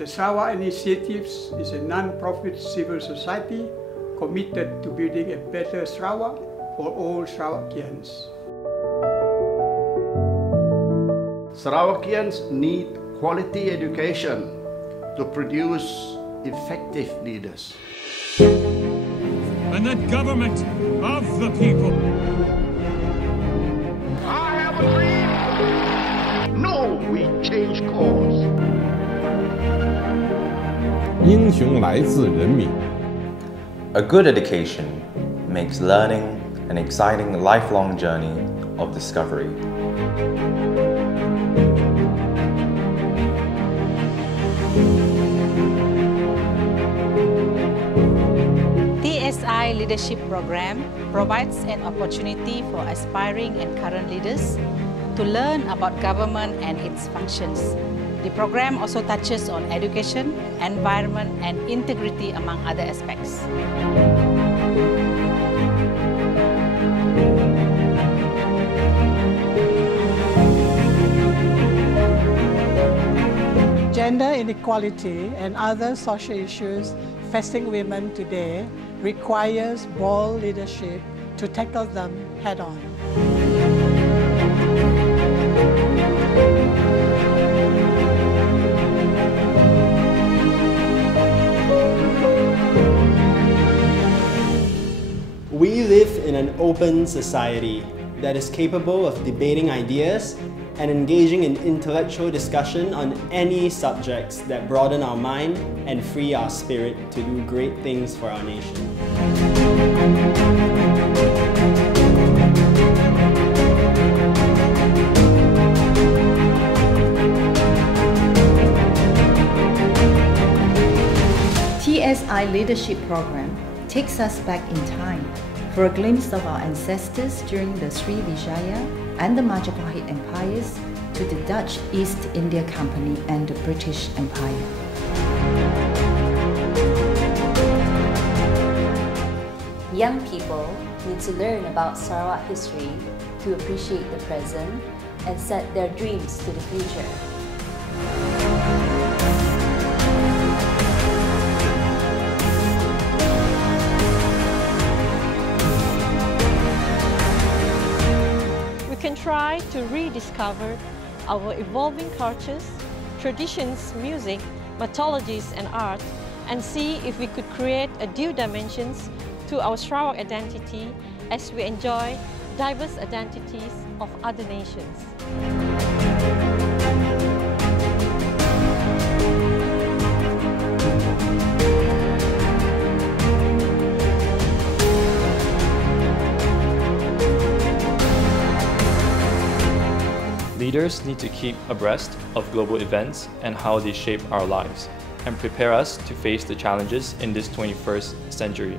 The Sarawak Initiatives is a non-profit civil society committed to building a better Sarawak for all Sarawakians. Sarawakians need quality education to produce effective leaders. And that government of the people. I have a dream. No, we change course. 英雄来自人民。 A good education makes learning an exciting lifelong journey of discovery. Tsi Leadership Programme provides an opportunity for aspiring and current leaders to learn about government and its functions. The program also touches on education, environment, and integrity among other aspects. Gender inequality and other social issues facing women today requires bold leadership to tackle them head-on. We live in an open society that is capable of debating ideas and engaging in intellectual discussion on any subjects that broaden our mind and free our spirit to do great things for our nation. Tsi Leadership Programme takes us back in time for a glimpse of our ancestors during the Srivijaya and the Majapahit empires to the Dutch East India Company and the British Empire. Young people need to learn about Sarawak history to appreciate the present and set their dreams to the future. We can try to rediscover our evolving cultures, traditions, music, mythologies and art, and see if we could create a new dimensions to our Sarawak identity as we enjoy diverse identities of other nations. Leaders need to keep abreast of global events and how they shape our lives, and prepare us to face the challenges in this 21st century.